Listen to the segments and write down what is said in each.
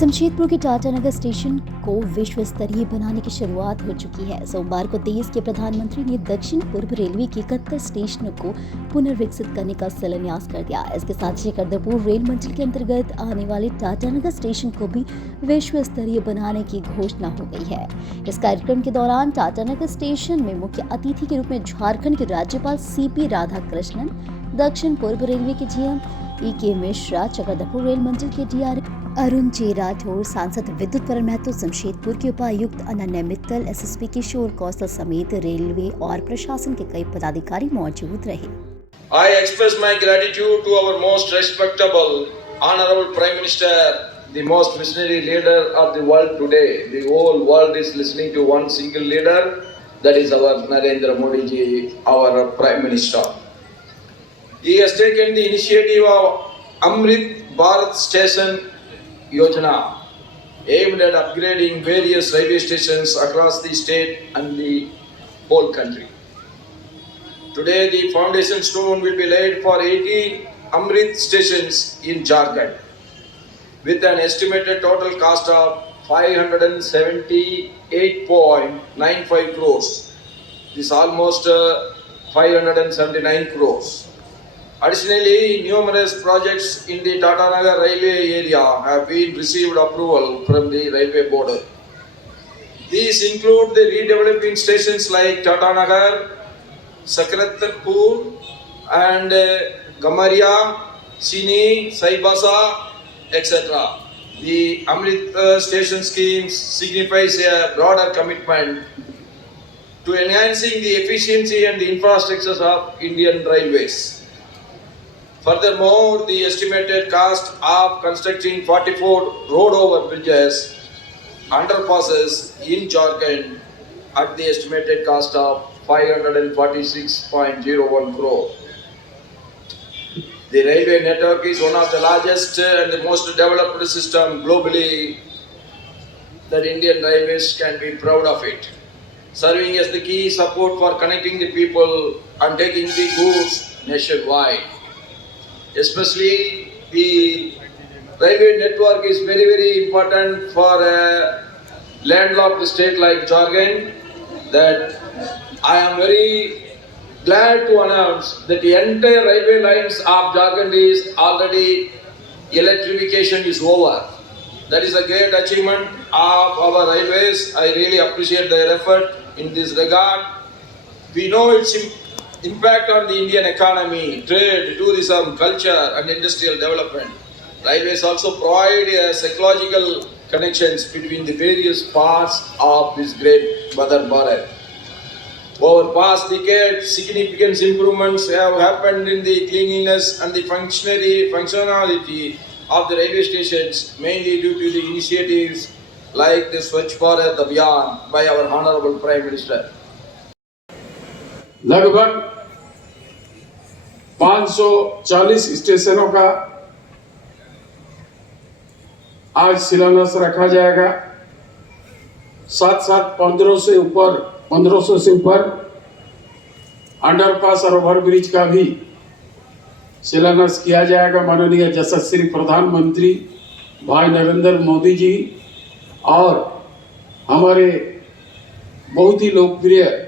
जमशेदपुर के टाटानगर स्टेशन को विश्व स्तरीय बनाने की शुरुआत हो चुकी है। सोमवार को देश के प्रधानमंत्री ने दक्षिण पूर्व रेलवे के 71 स्टेशनों को पुनर्विकसित करने का शिलान्यास कर दिया। इसके साथ ही चक्रधरपुर रेल मंडल के अंतर्गत आने वाले टाटानगर स्टेशन को भी विश्व स्तरीय बनाने की घोषणा हो गई है। इस कार्यक्रम के दौरान टाटानगर स्टेशन में मुख्य अतिथि के रूप में झारखंड के राज्यपाल CP राधाकृष्णन, दक्षिण पूर्व रेलवे के GM EK मिश्रा, चक्रधरपुर रेल मंडल के DRM अरुण J राठौर, सांसद विद्युत वरण महतो, जमशेदपुर के उपायुक्त अनन्या मित्तल, SSP किशोर कौशल समेत रेलवे और प्रशासन के कई पदाधिकारी मौजूद रहे। I express my gratitude to our most respectable, honorable Prime Minister, the most visionary leader of the world today. The whole world is listening to one single leader, that is our Narendra Modi ji, our Prime Minister. He has taken the initiative of Amrit Bharat Station Yojana, aimed at upgrading various railway stations across the state and the whole country. Today, the foundation stone will be laid for 80 Amrit stations in Jharkhand, with an estimated total cost of 578.95 crores. This is almost 579 crores. Additionally, numerous projects in the Tatanagar railway area have been received approval from the railway board. These include the redeveloping stations like Tatanagar, Sakratarpur and Gamaria, Sini, Saibasa, etc. The Amrit station scheme signifies a broader commitment to enhancing the efficiency and the infrastructures of Indian railways. Furthermore, the estimated cost of constructing 44 road over bridges, underpasses in Jharkhand at the estimated cost of 546.01 crore. The railway network is one of the largest and the most developed system globally that Indian Railways can be proud of it, serving as the key support for connecting the people and taking the goods nationwide. Especially the railway network is very, very important for a landlocked state like Jharkhand, that I am very glad to announce that the entire railway lines of Jharkhand is already electrification is over. That is a great achievement of our railways. I really appreciate their effort in this regard. We know its impact on the Indian economy, trade, tourism, culture and industrial development. Railways also provide psychological connections between the various parts of this great Mother Bharat. Over past decades, significant improvements have happened in the cleanliness and the functionality of the railway stations, mainly due to the initiatives like the Swachh Bharat Abhiyan by our Honorable Prime Minister. लगभग 540 स्टेशनों का आज शिलान्यास रखा जाएगा। साथ 1500 से ऊपर अंडरपास और ओवरब्रिज का भी शिलान्यास किया जाएगा। माननीय यशस्वी प्रधानमंत्री भाई नरेंद्र मोदी जी और हमारे बहुत ही लोकप्रिय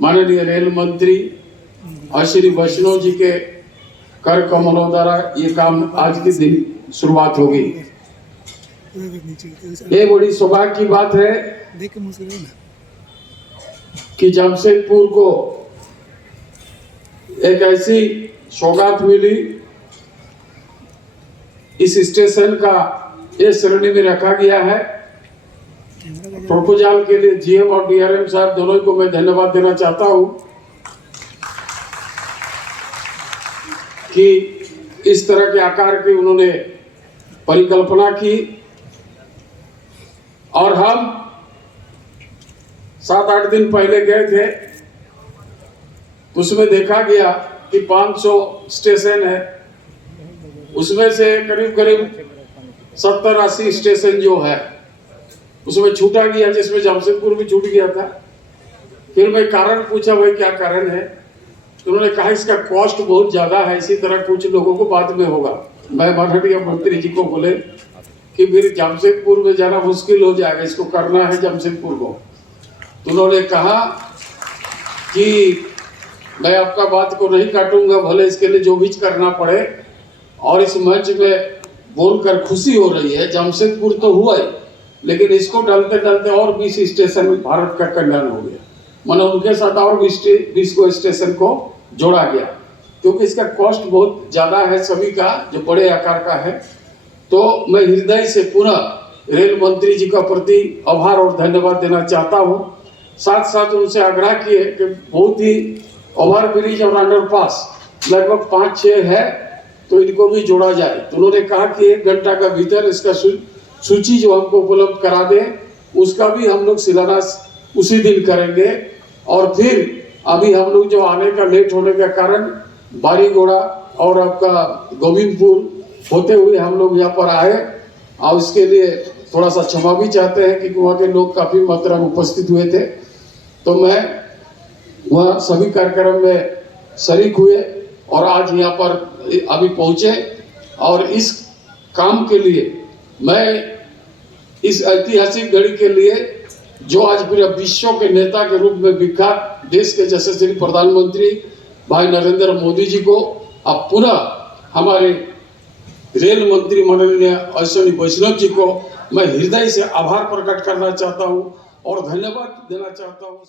माननीय रेल मंत्री श्री वैष्णव जी के कर कमलों द्वारा ये काम आज के दिन शुरुआत होगी। ये बड़ी सौभाग्य की बात है कि जमशेदपुर को एक ऐसी सौगात मिली, इस स्टेशन का ये श्रेणी में रखा गया है। प्रपोजल के लिए GM और DRM साहब दोनों को मैं धन्यवाद देना चाहता हूं कि इस तरह के आकार की उन्होंने परिकल्पना की। और हम 7-8 दिन पहले गए थे, उसमें देखा गया कि 500 स्टेशन है, उसमें से करीब 70-80 स्टेशन जो है उसमें छूटा गया, जिसमें जमशेदपुर भी छूट गया था। फिर मैं कारण पूछा, भाई क्या कारण है? तो उन्होंने कहा इसका कॉस्ट बहुत ज्यादा है, इसी तरह कुछ लोगों को बाद में होगा। मैं माननीय मंत्री जी को बोले कि फिर जमशेदपुर में जाना मुश्किल हो जाएगा, इसको करना है जमशेदपुर को। तो उन्होंने कहा कि मैं आपका बात को नहीं काटूंगा, भले इसके लिए जो भी करना पड़े। और इस मंच में बोलकर खुशी हो रही है। जमशेदपुर तो हुआ ही, लेकिन इसको डालते डालते और 20 स्टेशन भारत का कल्याण हो गया। मानो उनके साथ और 20 को स्टेशन को जोड़ा गया, क्योंकि इसका कॉस्ट बहुत ज़्यादा है सभी का, जो बड़े आकार का है। तो मैं हृदय से पुनः रेल मंत्री जी का प्रति आभार और धन्यवाद देना चाहता हूँ। साथ साथ उनसे आग्रह किए कि बहुत ही ओवर ब्रिज और अंडरपास लगभग 5-6 है, तो इनको भी जोड़ा जाए। तो उन्होंने कहा कि 1 घंटा का भीतर इसका सूची जो हमको उपलब्ध करा दे, उसका भी हम लोग शिलान्यास उसी दिन करेंगे। और फिर अभी हम लोग जो आने का लेट होने का कारण बारीगोड़ा और आपका गोविंदपुर होते हुए हम लोग यहाँ पर आए, और इसके लिए थोड़ा सा क्षमा भी चाहते हैं कि वहाँ के लोग काफ़ी मात्रा में उपस्थित हुए थे। तो मैं वहाँ सभी कार्यक्रम में शरीक हुए और आज यहाँ पर अभी पहुँचे। और इस काम के लिए मैं इस ऐतिहासिक घड़ी के लिए, जो आज पूरे विश्व के नेता के रूप में विख्यात देश के यशस्वी प्रधानमंत्री भाई नरेंद्र मोदी जी को, अब पुनः हमारे रेल मंत्री माननीय अश्विनी वैष्णव जी को मैं हृदय से आभार प्रकट करना चाहता हूँ और धन्यवाद देना चाहता हूँ।